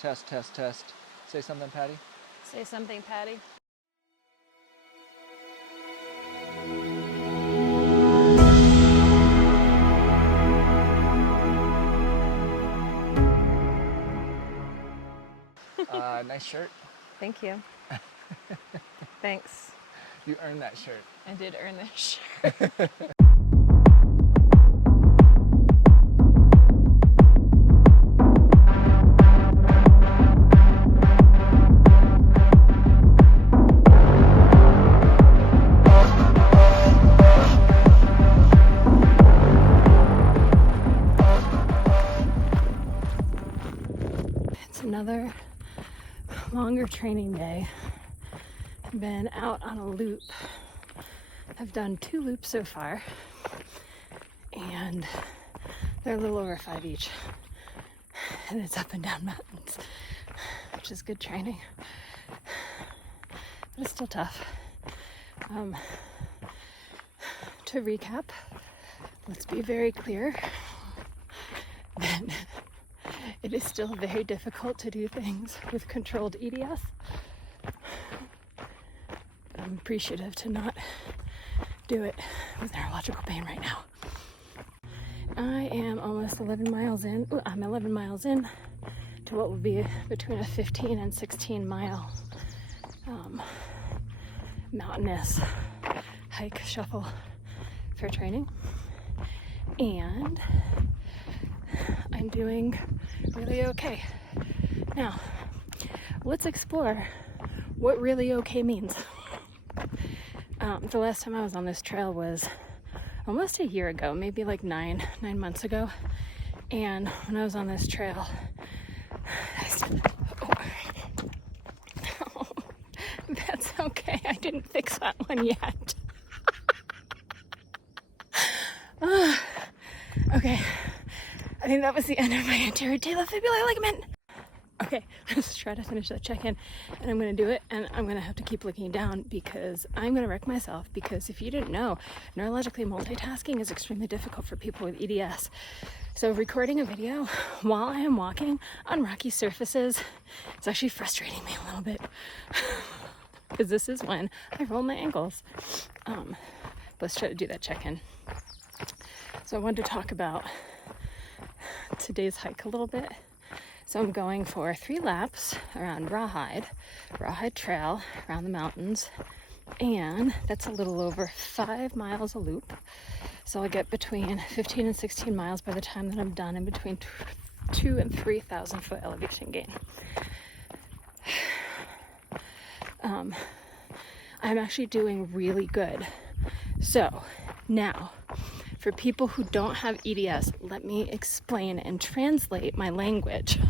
Test, test, test. Say something, Patty. Say something, Patty. Nice shirt. Thank you. Thanks. You earned that shirt. I did earn this shirt. It's another longer training day. I've been out on a loop. I've done 2 loops so far, and they're a little over 5 each. And it's up and down mountains, which is good training. But it's still tough. To recap, let's be very clear that it is still very difficult to do things with controlled EDS. I'm appreciative to not do it with neurological pain right now. I am almost 11 miles in. I'm 11 miles in to what will be between a 15 and 16 mile mountainous hike shuffle for training. And I'm doing really okay. Now, let's explore what really okay means. The last time I was on this trail was almost a year ago, maybe like nine months ago. And when I was on this trail, oh, that's okay. I didn't fix that one yet. Okay, I think that was the end of my anterior talofibular ligament. Okay, let's try to finish that check-in, and I'm going to do it, and I'm going to have to keep looking down because I'm going to wreck myself, because if you didn't know, neurologically multitasking is extremely difficult for people with EDS. So recording a video while I am walking on rocky surfaces is actually frustrating me a little bit because this is when I roll my ankles. Let's try to do that check-in. So I wanted to talk about today's hike a little bit. So I'm going for 3 laps around Rawhide Trail around the mountains, and that's a little over 5 miles a loop. So I'll get between 15 and 16 miles by the time that I'm done, in between 2,000 and 3,000 foot elevation gain. I'm actually doing really good. So now, for people who don't have EDS, let me explain and translate my language,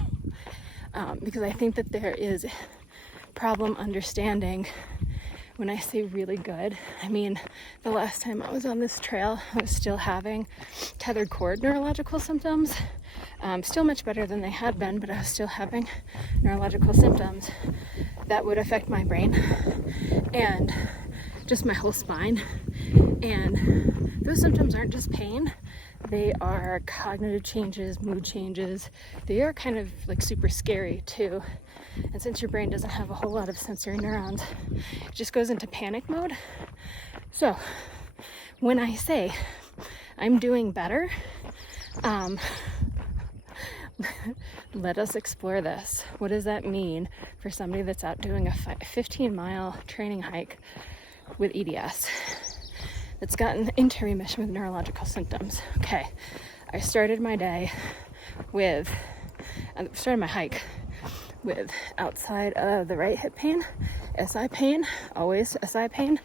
because I think that there is problem understanding when I say really good. I mean, the last time I was on this trail, I was still having tethered cord neurological symptoms. Still much better than they had been, but I was still having neurological symptoms that would affect my brain and just my whole spine. And those symptoms aren't just pain, they are cognitive changes, mood changes. They are kind of like super scary too. And since your brain doesn't have a whole lot of sensory neurons, it just goes into panic mode. So when I say I'm doing better, let us explore this. What does that mean for somebody that's out doing a 15-mile training hike with EDS? That's gotten into remission with neurological symptoms. Okay, I started my hike with outside of the right hip pain, SI pain, always SI pain.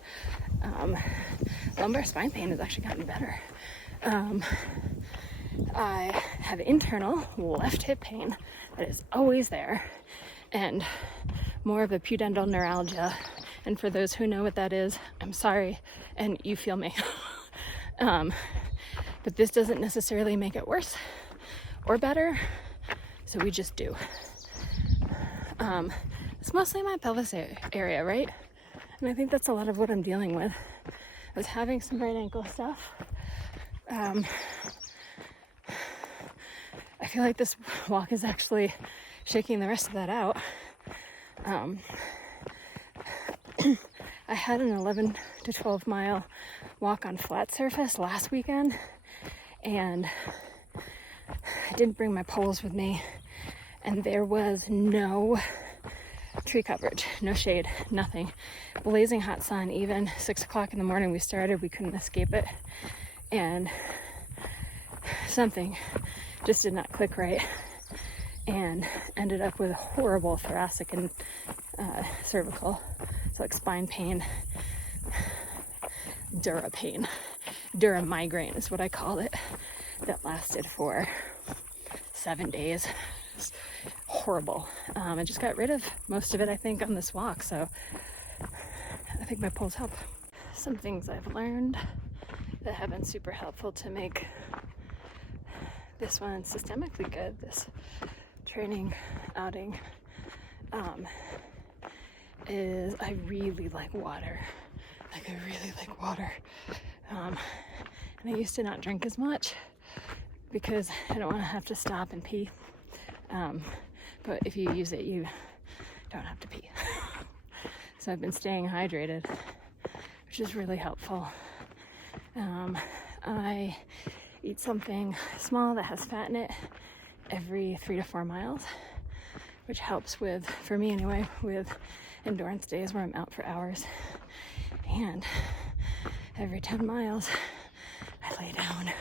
Lumbar spine pain has actually gotten better. I have internal left hip pain that is always there, and more of a pudendal neuralgia. And for those who know what that is, I'm sorry, and you feel me. But this doesn't necessarily make it worse or better, so we just do. It's mostly my pelvis area, right? And I think that's a lot of what I'm dealing with. I was having some right ankle stuff. I feel like this walk is actually shaking the rest of that out, I had an 11 to 12 mile walk on flat surface last weekend, and I didn't bring my poles with me, and there was no tree coverage, no shade, nothing. Blazing hot sun. Even 6 o'clock in the morning we started, we couldn't escape it, and something just did not click right, and ended up with horrible thoracic and cervical, so like spine pain, dura pain, dura migraine is what I call it, that lasted for 7 days. It's horrible. I just got rid of most of it, I think, on this walk, so I think my poles help. Some things I've learned that have been super helpful to make this one systemically good, this training outing, is I really like water. Like, I really like water. And I used to not drink as much because I don't want to have to stop and pee. But if you use it, you don't have to pee. So I've been staying hydrated, which is really helpful. I eat something small that has fat in it every 3 to 4 miles, which helps with, for me anyway, with endurance days where I'm out for hours. And every 10 miles, I lay down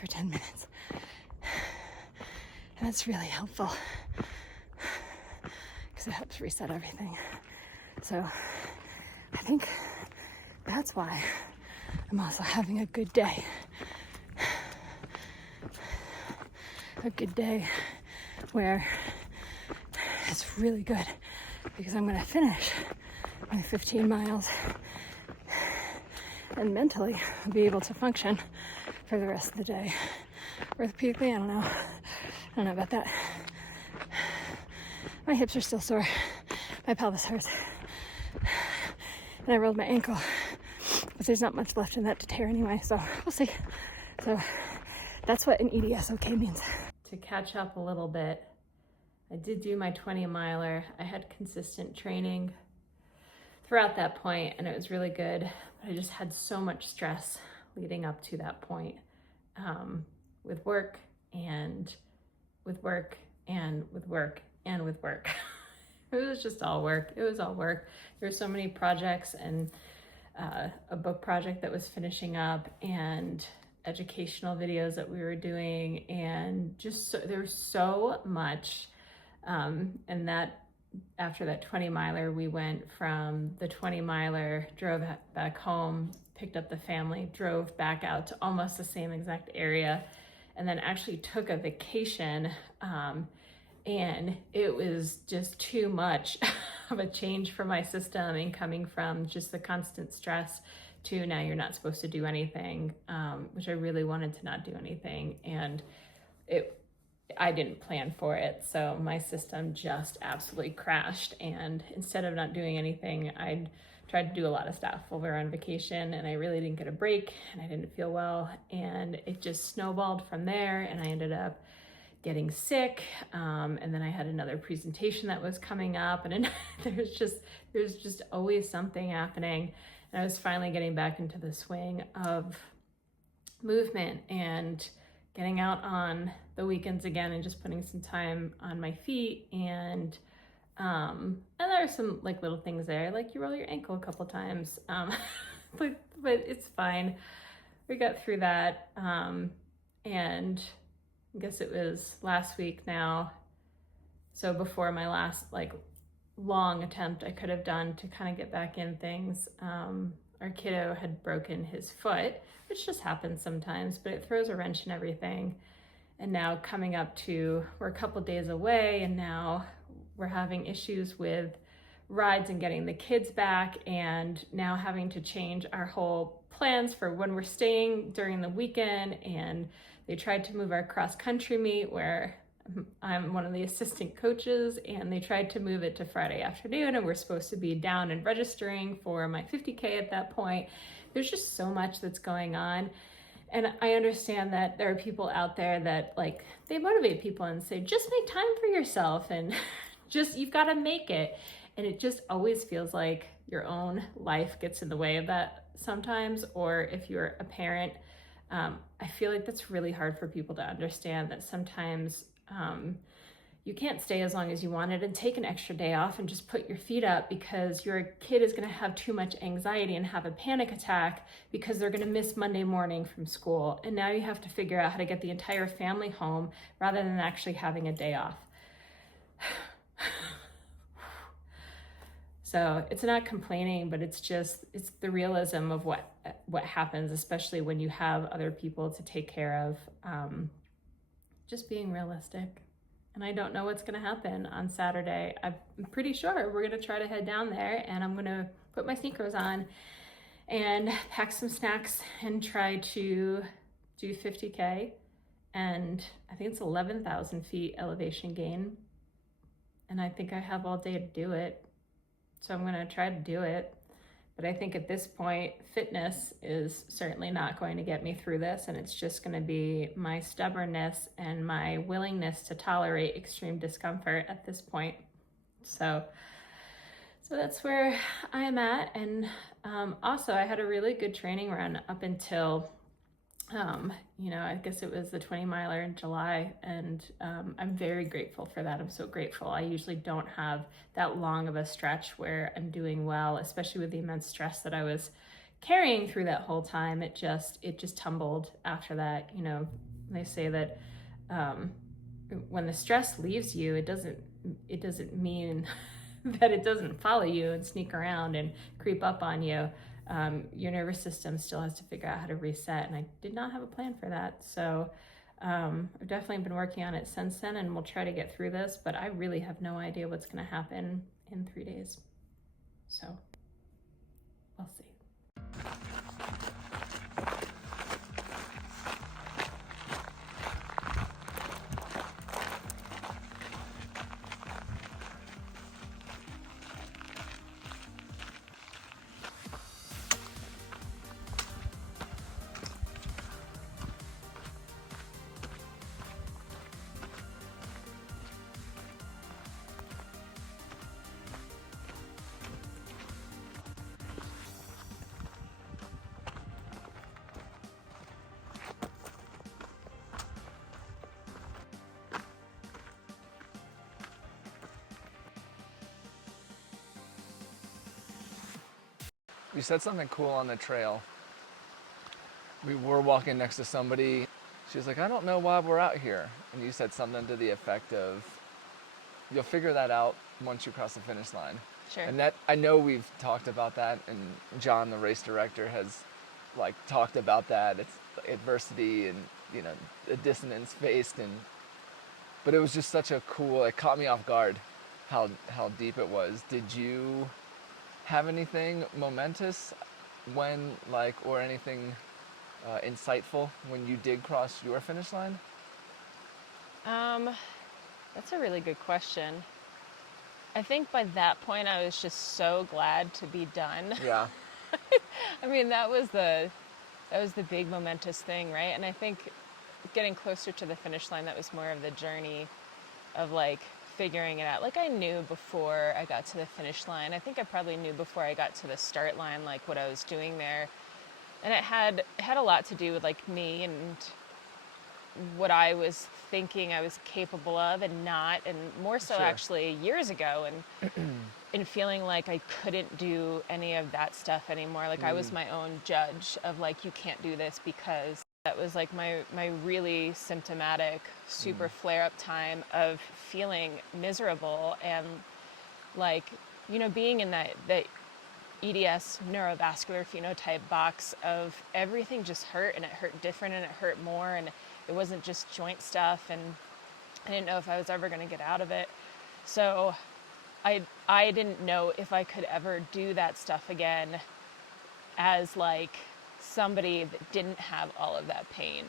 for 10 minutes. And that's really helpful because it helps reset everything. So I think that's why I'm also having a good day. A good day where it's really good because I'm going to finish my 15 miles and mentally be able to function for the rest of the day. Orthopedically, I don't know about that. My hips are still sore. My pelvis hurts. And I rolled my ankle, but there's not much left in that to tear anyway, so we'll see. So that's what an EDSOK means. To catch up a little bit, I did do my 20 miler. I had consistent training throughout that point, and it was really good. But I just had so much stress leading up to that point, with work and with work and with work and with work. It was just all work. It was all work. There were so many projects, and a book project that was finishing up, and educational videos that we were doing, and just there was so much. And that after that 20 miler, we went from the 20 miler, drove back home, picked up the family, drove back out to almost the same exact area, and then actually took a vacation. And it was just too much of a change for my system, and coming from just the constant stress to now you're not supposed to do anything, which I really wanted to not do anything. And I didn't plan for it. So my system just absolutely crashed. And instead of not doing anything, I tried to do a lot of stuff while we were on vacation, and I really didn't get a break, and I didn't feel well. And it just snowballed from there, and I ended up getting sick. And then I had another presentation that was coming up, and there's just always something happening. And I was finally getting back into the swing of movement and getting out on the weekends again, and just putting some time on my feet. And there are some like little things there, like you roll your ankle a couple times, but it's fine. We got through that. And I guess it was last week now. So before my last like long attempt I could have done to kind of get back in things, our kiddo had broken his foot, which just happens sometimes, but it throws a wrench in everything. And now coming up to, we're a couple days away, and now we're having issues with rides and getting the kids back, and now having to change our whole plans for when we're staying during the weekend. And they tried to move our cross-country meet, where I'm one of the assistant coaches, and they tried to move it to Friday afternoon, and we're supposed to be down and registering for my 50K at that point. There's just so much that's going on. And I understand that there are people out there that like, they motivate people and say, just make time for yourself and just, you've got to make it. And it just always feels like your own life gets in the way of that sometimes. Or if you're a parent, I feel like that's really hard for people to understand, that sometimes you can't stay as long as you wanted and take an extra day off and just put your feet up because your kid is going to have too much anxiety and have a panic attack because they're going to miss Monday morning from school. And now you have to figure out how to get the entire family home rather than actually having a day off. So it's not complaining, but it's the realism of what happens, especially when you have other people to take care of. Just being realistic. And I don't know what's going to happen on Saturday. I'm pretty sure we're going to try to head down there, and I'm going to put my sneakers on and pack some snacks and try to do 50K. And I think it's 11,000 feet elevation gain. And I think I have all day to do it. So I'm going to try to do it. But I think at this point, fitness is certainly not going to get me through this. And it's just going to be my stubbornness and my willingness to tolerate extreme discomfort at this point. So that's where I am at. And also, I had a really good training run up until, I guess it was the 20 miler in July. And I'm very grateful for that. I'm so grateful. I usually don't have that long of a stretch where I'm doing well, especially with the immense stress that I was carrying through that whole time. It just tumbled after that. They say that when the stress leaves you, it doesn't mean that it doesn't follow you and sneak around and creep up on you. Your nervous system still has to figure out how to reset, and I did not have a plan for that. So I've definitely been working on it since then, and we'll try to get through this, but I really have no idea what's going to happen in 3 days. So we'll see. You said something cool on the trail. We were walking next to somebody. She was like, I don't know why we're out here. And you said something to the effect of, you'll figure that out once you cross the finish line. Sure. And that, I know we've talked about that, and John, the race director, has talked about that. It's adversity and, the dissonance faced, but it was just such a cool, it caught me off guard how deep it was. Did you have anything momentous when, or anything insightful when you did cross your finish line? That's a really good question. I think by that point I was just so glad to be done. Yeah. I mean, that was the big momentous thing, right? And I think getting closer to the finish line, that was more of the journey of figuring it out. I knew before I got to the finish line. I think I probably knew before I got to the start line, what I was doing there. And it had a lot to do with me and what I was thinking I was capable of and not, and more so Sure. Actually years ago, and feeling like I couldn't do any of that stuff anymore. I was my own judge of you can't do this, because that was my really symptomatic super flare-up time of feeling miserable and being in that EDS neurovascular phenotype box of everything just hurt, and it hurt different, and it hurt more, and it wasn't just joint stuff, and I didn't know if I was ever going to get out of it. So I didn't know if I could ever do that stuff again as somebody that didn't have all of that pain.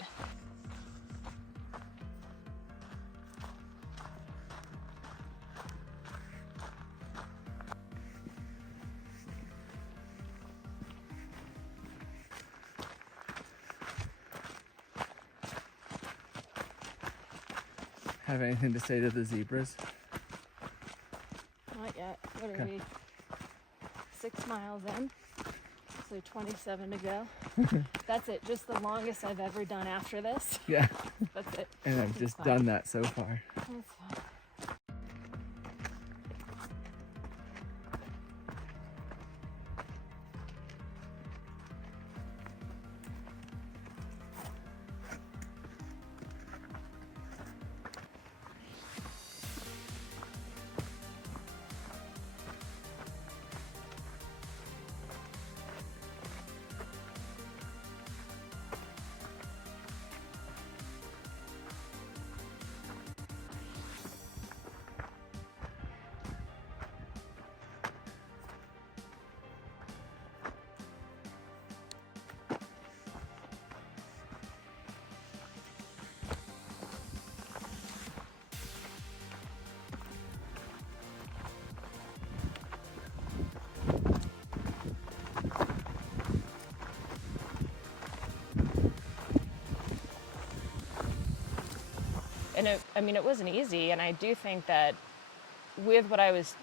have anything to say to the zebras? Not yet. What are Okay. we? 6 miles in. So 27 to go. That's it. Just the longest I've ever done after this. Yeah. That's it. And I've It's just fine. done that so far. That's fine. And it wasn't easy. And I do think that with what I was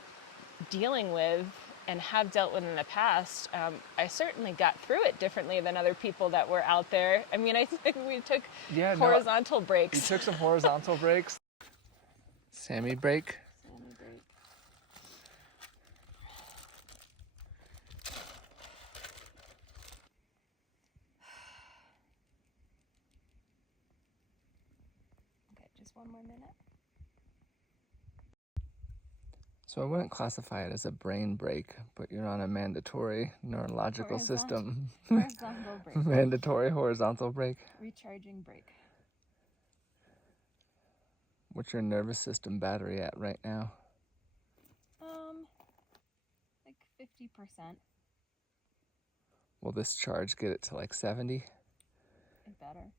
dealing with and have dealt with in the past, I certainly got through it differently than other people that were out there. I mean, I think we took Yeah, no, horizontal breaks. You took some horizontal breaks. Sammy break. Sammy break. Okay, just one more minute. So I wouldn't classify it as a brain break, but you're on a mandatory neurological system. Horizontal break. Mandatory horizontal break. Recharging break. What's your nervous system battery at right now? Like 50%. Will this charge get it to like 70? It better.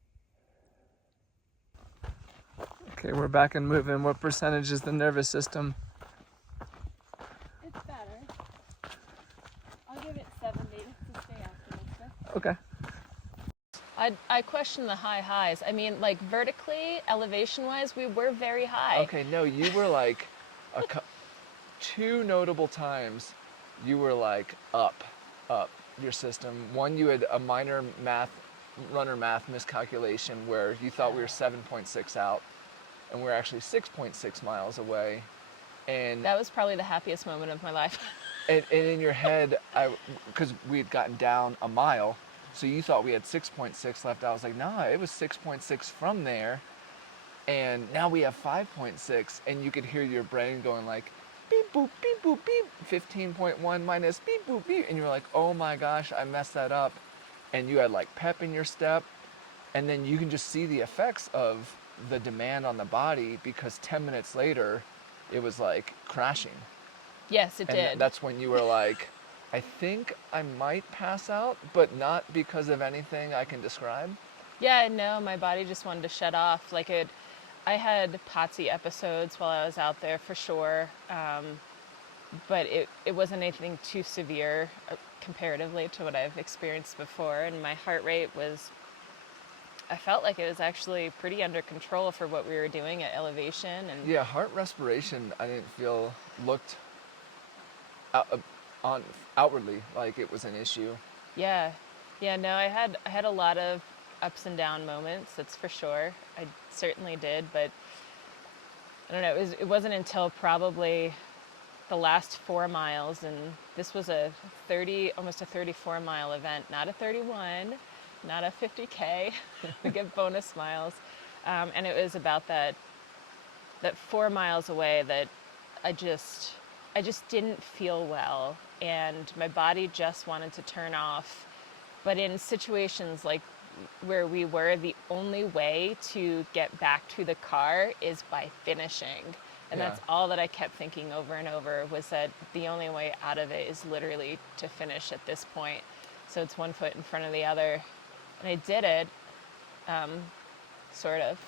Okay, we're back and moving. What percentage is the nervous system? It's better. I'll give it 70 to stay optimistic. Okay. I question the high highs. I mean, like vertically, elevation wise, we were very high. Okay, no, you were like two notable times you were like up your system. One, you had a minor runner math miscalculation where you thought we were 7.6 out and we're actually 6.6 miles away. And That was probably the happiest moment of my life. and in your head, because we had gotten down a mile, so you thought we had 6.6 left. I was like, nah, it was 6.6 from there. And now we have 5.6, and you could hear your brain going like, beep, boop, beep, 15.1 minus beep, boop, beep. And you were like, oh my gosh, I messed that up. And you had like pep in your step. And then you can just see the effects of the demand on the body because 10 minutes later, it was like crashing. Yes, it And did. that's when you were like, I think I might pass out, but not because of anything I can describe. Yeah, no, my body just wanted to shut off. I had POTS episodes while I was out there for sure, but it wasn't anything too severe comparatively to what I've experienced before. And my heart rate I felt like it was actually pretty under control for what we were doing at elevation. And Yeah, heart respiration, I didn't feel looked outwardly like it was an issue. yeah, no, I had a lot of ups and down moments, that's for sure. I certainly did, but I don't know, it wasn't until probably the last 4 miles, and this was almost a 34-mile event, not a 31, not a 50K, we get bonus miles, and it was about that 4 miles away that I just didn't feel well, and my body just wanted to turn off. But in situations like where we were, the only way to get back to the car is by finishing. And Yeah. that's all that I kept thinking over and over, was that the only way out of it is literally to finish at this point. So it's one foot in front of the other. And I did it, sort of.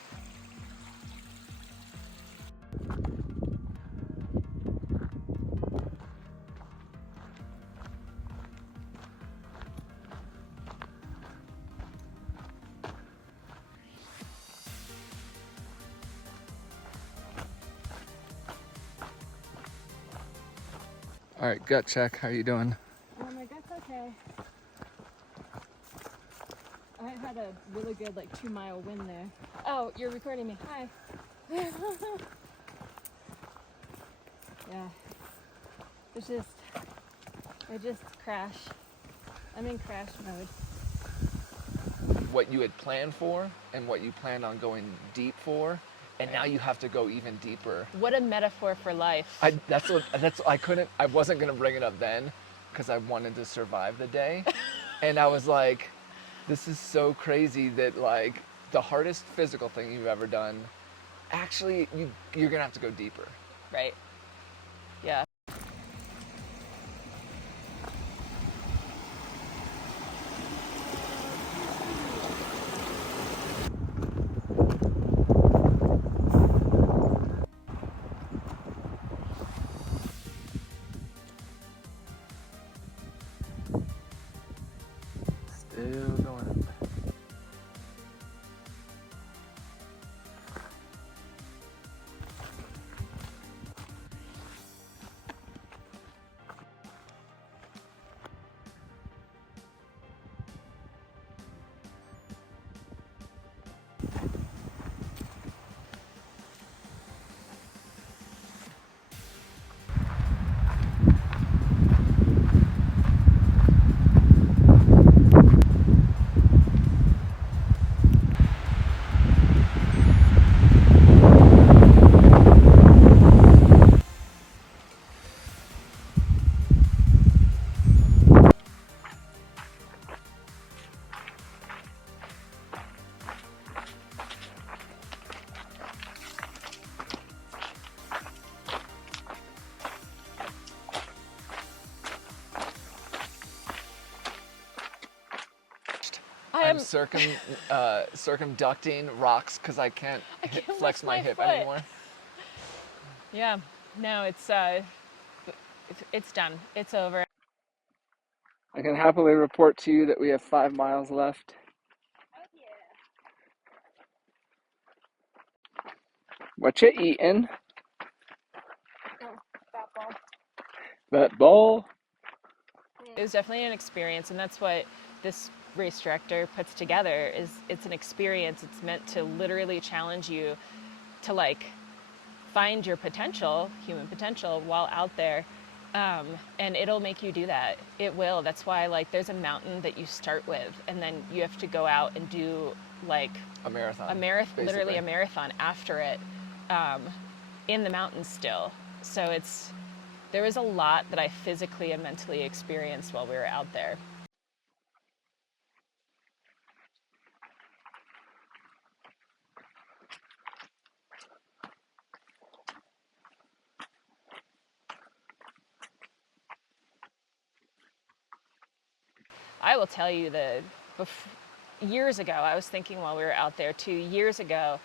All right, gut check. How you doing? Oh my gut's okay. I had a really good 2 mile win there. Oh, you're recording me. Hi. Yeah. I just crash. I'm in crash mode. What you had planned for and what you planned on going deep for, and now you have to go even deeper. What a metaphor for life. I wasn't gonna bring it up then because I wanted to survive the day. And I was like, this is so crazy that like the hardest physical thing you've ever done, actually you're gonna have to go deeper. Right. Yeah. Still going up. I'm circumducting rocks because I can't can't flex lift my my hip foot. anymore. Yeah. No, it's done. It's over. I can happily report to you that we have 5 miles left. What you eating? That ball. It was definitely an experience, and that's what this race director puts together. Is it's an experience. It's meant to literally challenge you to find your potential, human potential, while out there. And it'll make you do that. It will. That's why there's a mountain that you start with, and then you have to go out and do A marathon. literally basically. a marathon after it, in the mountains still. So there was a lot that I physically and mentally experienced while we were out there. I will tell you that years ago, I was thinking while we were out there 2 years ago,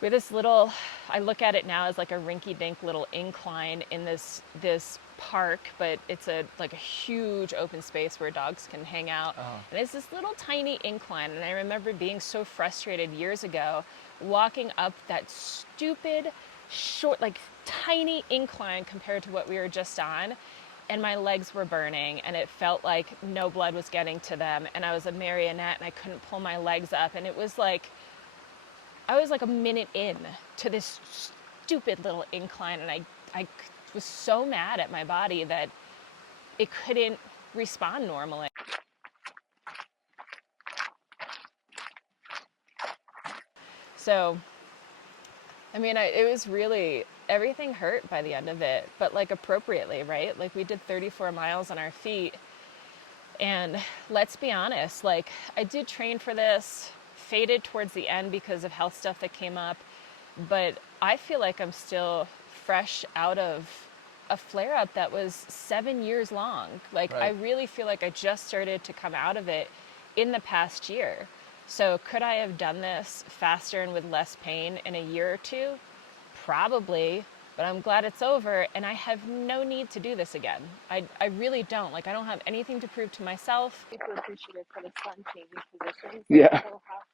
with this little, I look at it now as like a rinky-dink little incline in this park, but it's a huge open space where dogs can hang out. And it's this little tiny incline, and I remember being so frustrated years ago, walking up that stupid, short, tiny incline compared to what we were just on. And my legs were burning, and it felt like no blood was getting to them. And I was a marionette, and I couldn't pull my legs up. And it was I was a minute in to this stupid little incline, and I was so mad at my body that it couldn't respond normally. So, I mean, it was really, everything hurt by the end of it, but appropriately, right? We did 34 miles on our feet. And let's be honest, I did train for this, faded towards the end because of health stuff that came up, but I feel like I'm still fresh out of a flare up that was 7 years long. Right. I really feel like I just started to come out of it in the past year. So could I have done this faster and with less pain in a year or two? Probably, but I'm glad it's over, and I have no need to do this again. I really don't. I don't have anything to prove to myself. Super appreciative for the sun changing positions. Yeah. The whole half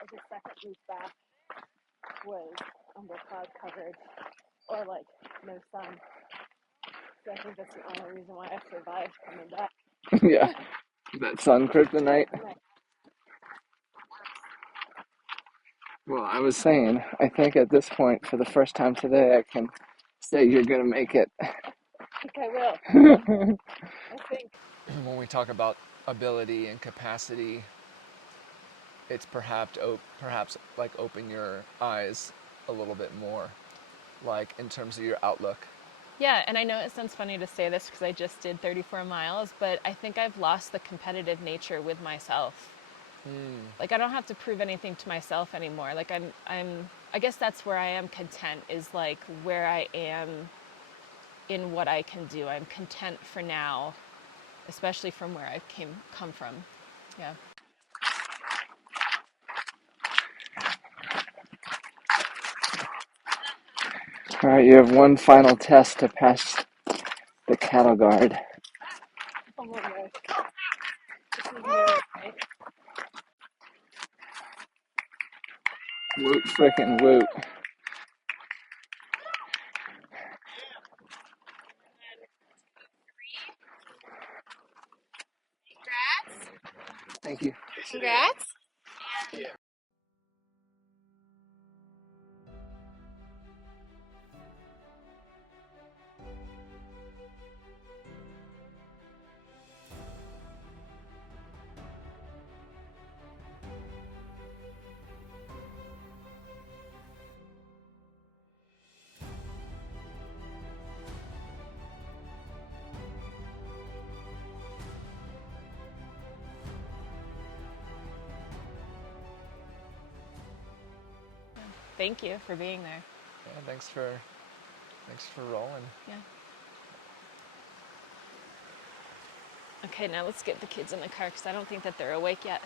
of the second roof back was under cloud coverage or no sun. I think that's the only reason why I survived coming back. Yeah, that sun kryptonite. Well, I was saying, I think at this point, for the first time today, I can say you're gonna make it. I think I will. I think. When we talk about ability and capacity, it's perhaps like open your eyes a little bit more, like in terms of your outlook. Yeah, and I know it sounds funny to say this because I just did 34 miles, but I think I've lost the competitive nature with myself. Like I don't have to prove anything to myself anymore. Like I guess that's where I am content, is like where I am in what I can do. I'm content for now, especially from where I come from. Yeah. All right, you have one final test to pass the cattle guard. Oh my gosh. This is new, right? Woot frickin' woot. Thank you. Congrats. Thank you for being there. Yeah, thanks for rolling. Yeah. Okay, now let's get the kids in the car because I don't think that they're awake yet.